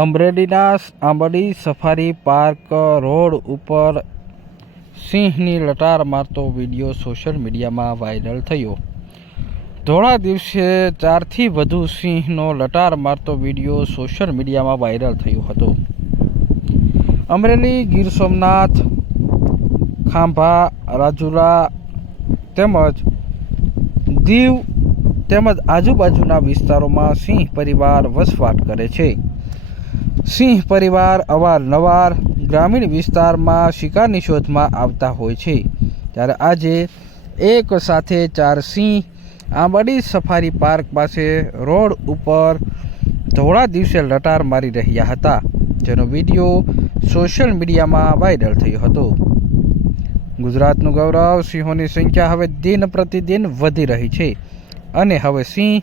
અમરેલીના આંબડી safari park road ઉપર સિંહની લટાર મારતો વિડીયો સોશિયલ મીડિયામાં વાયરલ થયો. ધોળા દિવસે 4થી વધુ સિંહનો લટાર મારતો વિડીયો સોશિયલ મીડિયામાં વાયરલ થયો હતો. અમરેલી, ગીર સોમનાથ, ખાંભા, રાજુલા તેમજ દીવ તેમજ આજુબાજુના વિસ્તારોમાં સિંહ પરિવાર વસવાટ કરે છે. સિંહ પરિવાર અવારનવાર ગ્રામીણ વિસ્તારમાં શિકારની શોધમાં આવતા હોય છે. ત્યારે આજે એક સાથે 4 સિંહ આંબડી સફારી પાર્ક પાસે રોડ ઉપર ધોળા દિવસે લટાર મારી રહ્યા હતા, જેનો વિડીયો સોશિયલ મીડિયામાં વાયરલ થયો હતો. ગુજરાતનું ગૌરવ સિંહોની સંખ્યા હવે દિન પ્રતિદિન વધી રહી છે અને હવે સિંહ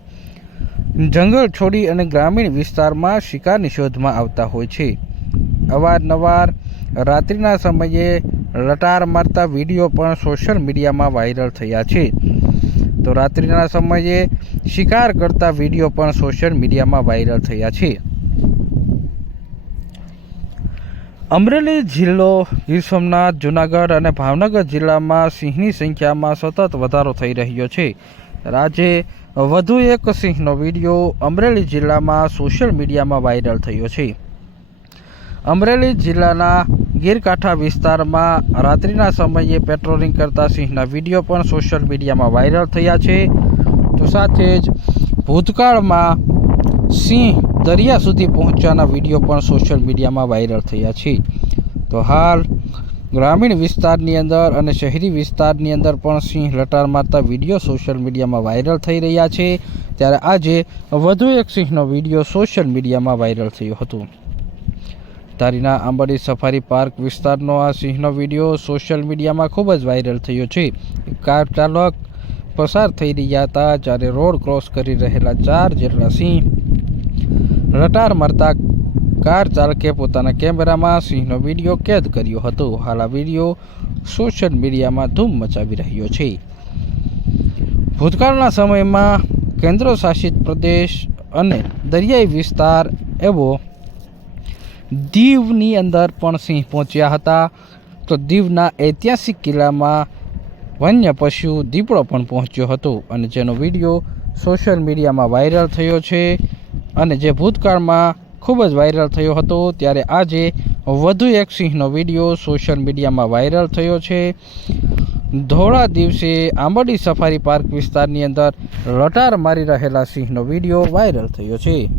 જંગલ છોડી અને ગ્રામીણ વિસ્તારમાં શિકારની શોધમાં આવતા હોય છે. અવારનવાર રાત્રિના સમયે લટાર મારતા વિડીયો પણ સોશિયલ મીડિયામાં વાયરલ થયા છે. તો રાત્રિના સમયે શિકાર કરતા વિડીયો પણ સોશિયલ મીડિયામાં વાયરલ થયા છે. અમરેલી જિલ્લો, ગીર સોમનાથ, જૂનાગઢ અને ભાવનગર જિલ્લામાં સિંહની સંખ્યામાં સતત વધારો થઈ રહ્યો છે. આજે વધુ એક સિંહનો વિડીયો અમરેલી જિલ્લામાં સોશિયલ મીડિયામાં વાયરલ થયો છે. અમરેલી જિલ્લાના ગીરકાંઠા વિસ્તારમાં રાત્રિના સમયે પેટ્રોલિંગ કરતા સિંહના વિડીયો પણ સોશિયલ મીડિયામાં વાયરલ થયા છે. તો સાથે જ ભૂતકાળમાં સિંહ દરિયા સુધી પહોંચવાના વિડીયો પણ સોશિયલ મીડિયામાં વાયરલ થયા છે. તો હાલ ગ્રામીણ વિસ્તારની અંદર અને શહેરી વિસ્તારની અંદર પણ સિંહ લટાર મારતા વિડીયો સોશિયલ મીડિયામાં વાયરલ થઈ રહ્યા છે. ત્યારે આજે વધુ એક સિંહનો વિડીયો સોશિયલ મીડિયામાં વાયરલ થયો હતો. ધારીના આંબડી સફારી પાર્ક વિસ્તારનો આ સિંહનો વિડીયો સોશિયલ મીડિયામાં ખૂબ જ વાયરલ થયો છે. કાર ચાલક પસાર થઈ રહ્યા હતા, જ્યારે રોડ ક્રોસ કરી રહેલા 4 જેટલા સિંહ લટાર મારતા કાર ચાલકે પોતાના કેમેરામાં સિંહનો વિડીયો કેદ કર્યો હતો. હાલ આ વિડીયો સોશિયલ મીડિયામાં ધૂમ મચાવી રહ્યો છે. ભૂતકાળના સમયમાં કેન્દ્ર શાસિત પ્રદેશ અને દરિયાઈ વિસ્તાર એવો દીવની અંદર પણ સિંહ પહોંચ્યા હતા. તો દીવના ઐતિહાસિક કિલ્લામાં વન્ય પશુ દીપડો પણ પહોંચ્યો હતો અને જેનો વિડીયો સોશિયલ મીડિયામાં વાયરલ થયો છે અને જે ભૂતકાળમાં ખૂબ જ વાયરલ થયો હતો. ત્યારે આજે વધુ એક સિંહનો વિડીયો સોશિયલ મીડિયામાં વાયરલ થયો છે. ધોળા દિવસે આંબડી સફારી પાર્ક વિસ્તારની અંદર લટાર મારી રહેલા સિંહનો વિડીયો વાયરલ થયો છે.